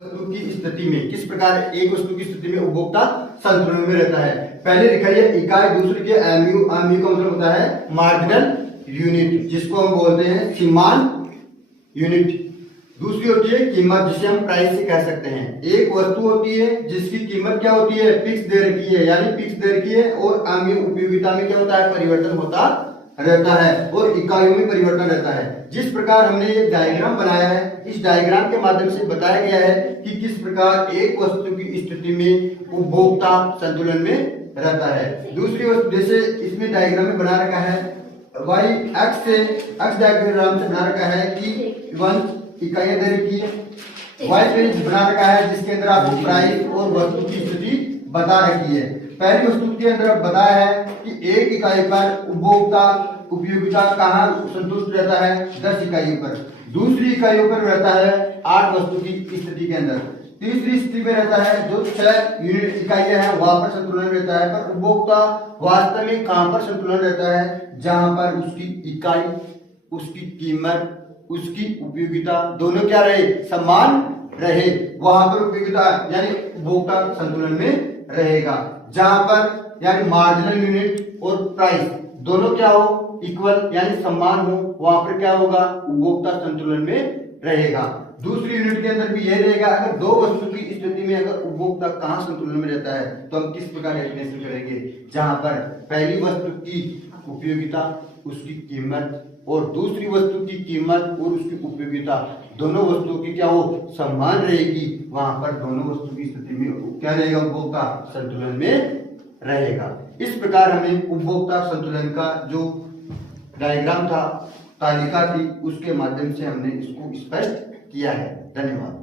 वस्तु की स्थिति में किस प्रकार एक वस्तु की स्थिति में उपभोक्ता संतुलन में रहता है। पहले दिखाइए इकाई, दूसरी के एमयू, एमयू का मतलब होता है मार्जिनल यूनिट, जिसको हम बोलते हैं सीमांत यूनिट। दूसरी होती है कीमत, जिसे हम प्राइस से कह सकते हैं। एक वस्तु होती है जिसकी कीमत क्या होती है, फिक्स दे रखी है, यानी फिक्स दे रखी है, और एमयू उपयोगिता में क्या होता है, परिवर्तन होता रहता है, और इकाइयों में परिवर्तन रहता है। जिस प्रकार हमने ये डायग्राम बनाया है, इस डायग्राम के माध्यम से बताया गया है कि किस प्रकार एक वस्तु की स्थिति में उपभोक्ता संतुलन में रहता है। दूसरी वस्तु, जैसे इसमें डायग्राम में बना रखा है वाई एक्स से, एक्स डायग्राम से बना रखा है कि 1 इकाइयां दे रखी है, वाई पेज बना रखा है जिसके अंदर आपको प्राइस और वस्तु की स्थिति बता रखी है। पहली वस्तु के अंदर बताया है कि एक इकाई पर उपभोक्ता उपयोगिता कहाँ संतुष्ट रहता है, 10 इकाइयों पर। दूसरी इकाइयों पर रहता है 8 वस्तु की स्थिति के अंदर। तीसरी स्थिति में रहता है जो 6 यूनिट इकाइयां हैं वहां पर संतुलन रहता है। पर उपभोक्ता वास्तव में कहां पर संतुलन रहता है, जहां पर उसकी इकाई, उसकी कीमत, उसकी उपयोगिता दोनों क्या रहे, समान रहे, वहां पर उपयोगिता यानी उपभोक्ता संतुलन में रहेगा। जहां पर यानी मार्जिनल यूनिट और प्राइस दोनों क्या हो, इक्वल यानी समान हो, वहां पर क्या होगा, उपभोक्ता संतुलन में रहेगा। दूसरी यूनिट के अंदर भी यही रहेगा। अगर दो वस्तु की स्थिति में अगर उपभोक्ता कहां संतुलन में रहता है तो हम किस प्रकार डेफिनेशन करेंगे, जहां पर पहली वस्तु की उपयोगिता, उसकी कीमत, और दूसरी वस्तु की कीमत और उसकी उपयोगिता दोनों वस्तुओं की क्या हो, समान रहेगी, वहां पर दोनों वस्तु की स्थिति में क्या रहेगा, उपभोक्ता संतुलन में रहेगा। इस प्रकार हमें उपभोक्ता संतुलन का जो डायग्राम था, तालिका थी, उसके माध्यम से हमने इसको स्पष्ट किया है। धन्यवाद।